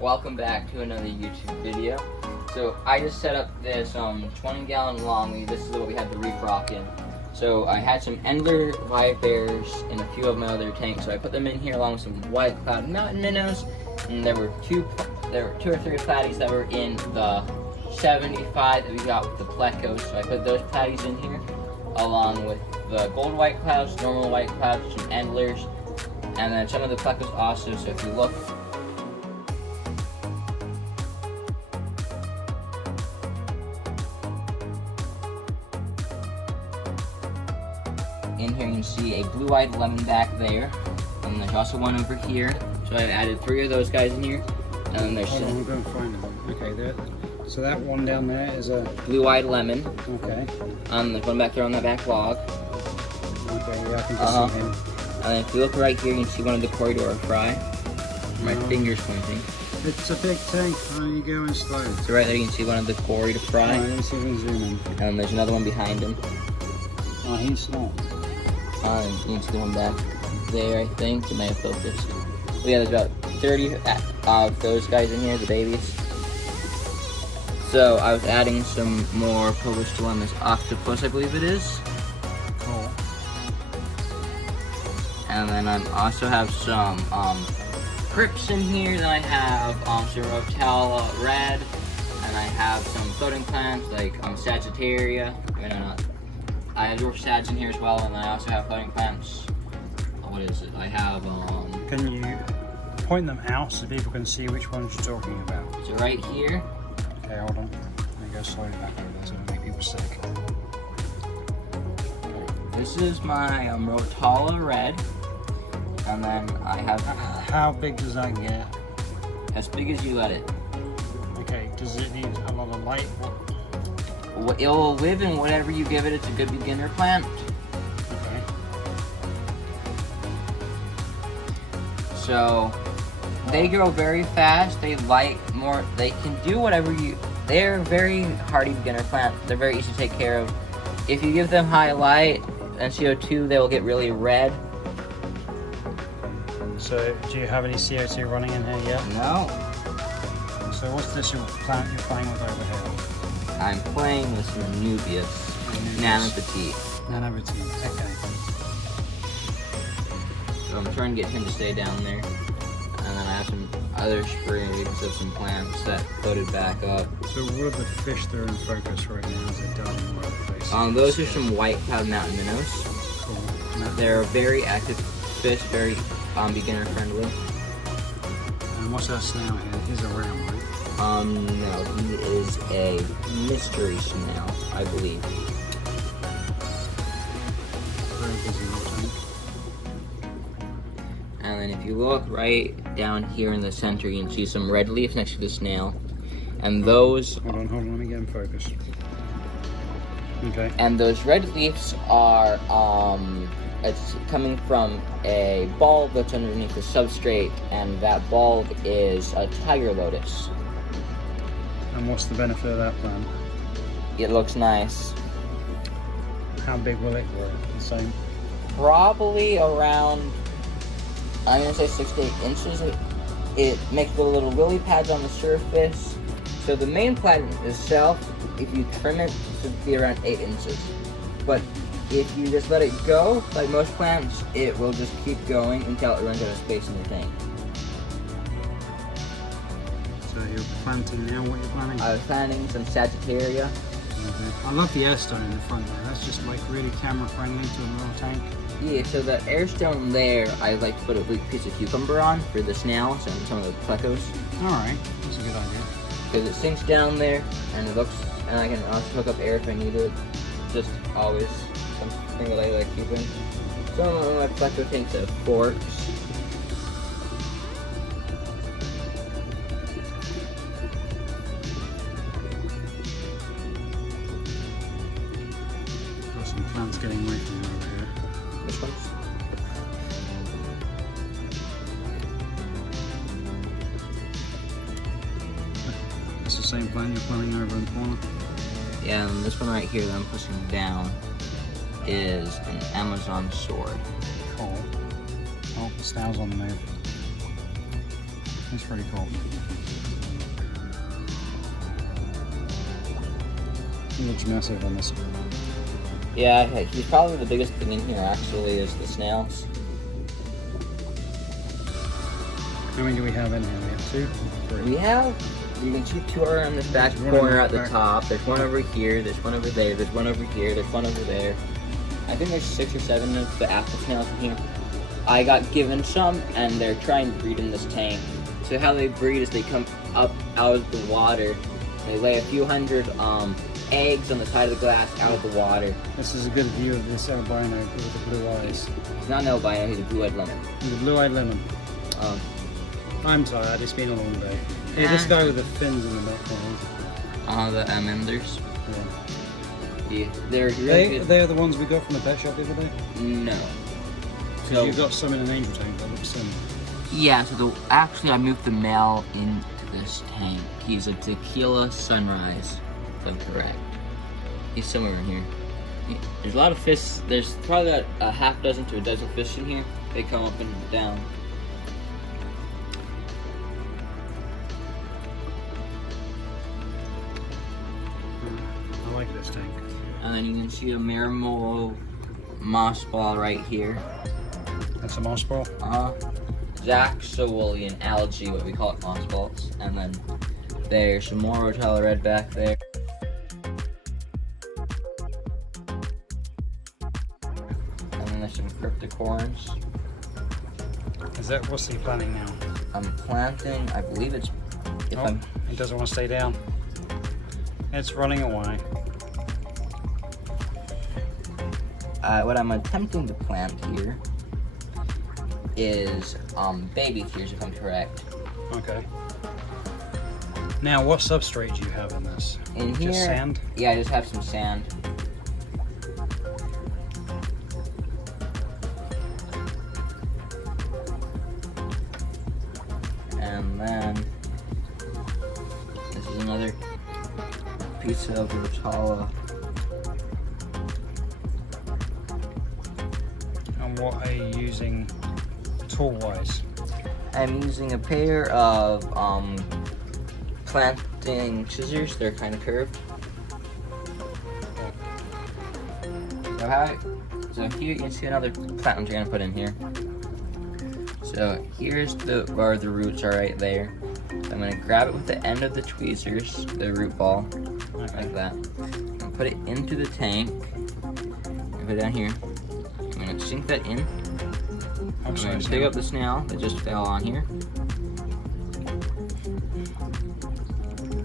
Welcome back to another YouTube video. So I just set up this 20-gallon longy. This is what we had the reef rock in. So I had some Endler live bears in a few of my other tanks. So I put them in here along with some white cloud mountain minnows. And there were two or three platies that were in the 75 that we got with the plecos. So I put those platies in here along with the gold white clouds, normal white clouds, some Endlers, and then some of the plecos also. So if you look in here, you can see a blue-eyed lemon back there, and there's also one over here. So I've added 3 of those guys in here, and then there's we'll go and find them. Okay, there. So that one down there is a blue-eyed lemon. Okay. There's one back there on that back log. Okay, yeah, I can just see him. And then if you look right here, you can see one of the corridor fry. My finger's pointing. It's a big tank. Oh, you going slow. So right there, you can see one of the corridor fry. Let me see if we can zoom in. And there's another one behind him. Oh, he's small. You can see the one back there, I think. It may have focused. But yeah, there's about 30 of those guys in here, the babies. So I was adding some more Pogostolemus octopus, I believe it is. Cool. And then I also have some Crips in here. Then I have some Rotella red. And I have some floating plants like Sagittaria. I have dwarf sads in here as well, and then I also have floating plants. What is it? I have Can you point them out so people can see which ones you're talking about? So right here. Okay, hold on. Let me go slowly back over there so it make people sick. Okay. This is my Rotella red, and then I have. How big does that get? As big as you let it. Okay. Does it need a lot of light? It will live in whatever you give it. It's a good beginner plant. Okay. So they grow very fast. They light more. They can do whatever you. They're a very hardy beginner plant. They're very easy to take care of. If you give them high light and CO2, they will get really red. So, do you have any CO2 running in here yet? No. So, what's this plant you're playing with over here? I'm playing with some Nubius. Nano Petite. Nano Petite, okay. So I'm trying to get him to stay down there. And then I have some other sprigs of some plants that floated back up. So what are the fish that are in focus right now as they're darting all over the place? Those are some white cloud mountain minnows. Cool. They're very active fish, very beginner friendly. And what's that snail here? He's around, right? No, he is a mystery snail, I believe. Very busy little tank. And then if you look right down here in the center, you can see some red leaves next to the snail. And those... Hold on, let me get him focused. Okay. And those red leaves are, it's coming from a bulb that's underneath the substrate, and that bulb is a tiger lotus. And what's the benefit of that plant? It looks nice. How big will it grow? The same? Probably around, I'm gonna say 6 to 8 inches. It makes little lily pads on the surface. So the main plant itself, if you trim it, should be around 8 inches. But if you just let it go, like most plants, it will just keep going until it runs out of space in the tank. So you're planting now, what you're planting? I was planting some Sagittaria. Okay. I love the air stone in the front there. That's just like really camera friendly to a little tank. Yeah, so the air stone there, I like to put a big piece of cucumber on for the snails and some of the plecos. Alright, that's a good idea. Because it sinks down there, and it looks, and I can also hook up air if I need it. Just always something that I like keeping. Some of my pleco tanks have forks. Got some plants getting away from me over here. Which ones? It's the same plant you're planting over in the corner? Yeah, and this one right here that I'm pushing down is an Amazon sword. Cool. Oh, the snail's on the move. That's pretty cool. He looks massive on this. Yeah, he's probably the biggest thing in here actually is the snails. How many do we have in here? We have 2? 3? We have, you can see 2 are in this back corner at the top. There's one over here, there's one over there, there's one over here, there's one over there. I think there's 6 or 7 of the apple snails in here. I got given some, and they're trying to breed in this tank. So how they breed is they come up out of the water. They lay a few hundred eggs on the side of the glass out of the water. This is a good view of this albino with the blue eyes. He's not an albino, he's a blue-eyed lemon. He's a blue-eyed lemon. I'm tired, it's been a long day. Hey, this guy with the fins in the back. The Enders. Yeah. They're really good. They're the ones we got from the pet shop the other day? No. So you got some in an angel tank that looks similar. Yeah, so actually I moved the male into this tank. He's a tequila sunrise, if I'm correct. He's somewhere in here. There's a lot of fish. There's probably about a half dozen to a dozen fish in here. They come up and down. I like this tank. And then you can see a Marimo moss ball right here. That's a moss ball? Zaxolian algae, what we call it, moss balls. And then there's some more Rotella red back there. And then there's some cryptocorns. What's he planning now? I'm planting, I believe it's, it doesn't want to stay down. It's running away. What I'm attempting to plant here is baby tears, if I'm correct. Okay. Now, what substrate do you have in this? In here, just sand? Yeah, I just have some sand. And then this is another piece of Rotella. And what are you using tool-wise? I'm using a pair of planting scissors. They're kind of curved. So here you can see another plant I'm going to put in here. So here's where the roots are right there. I'm going to grab it with the end of the tweezers, the root ball, like that. And put it into the tank. And put it down here. I'm going to sink that in. I'm going to pick up the snail that just fell on here.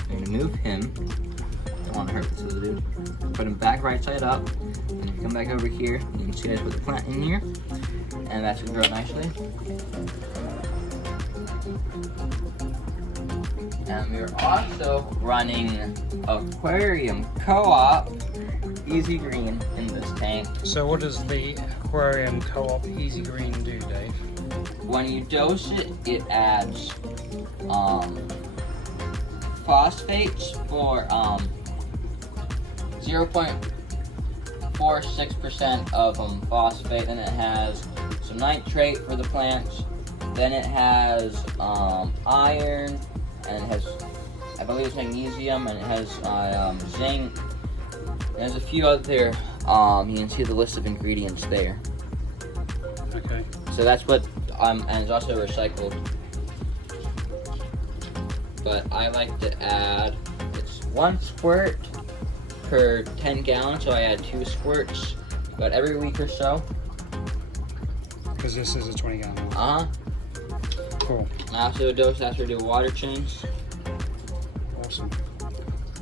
I'm going to move him. Don't want to hurt this little dude. Put him back right side up. And if you come back over here, you can see I put the plant in here. And that's going to grow nicely. And we're also running aquarium co-op Easy Green in this tank. So what does the aquarium co-op Easy Green do, Dave? When you dose it, it adds phosphates for 0.46% of phosphate. Then it has some nitrate for the plants. Then it has iron, and it has, I believe it's magnesium, and it has zinc. There's a few other, you can see the list of ingredients there. Okay. So that's what, and it's also recycled. But I like to add, it's 1 squirt per 10 gallons, so I add 2 squirts about every week or so. Because this is a 20 gallon. Cool. I also dose after I do water change. Awesome.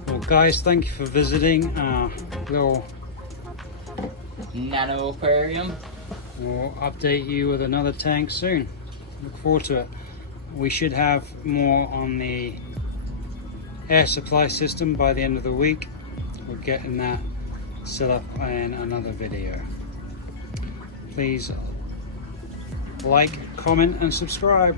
Well, guys, thank you for visiting our little Nano aquarium. We'll update you with another tank soon. Look forward to it. We should have more on the air supply system by the end of the week. We're getting that set up in another video. Please like, comment and subscribe.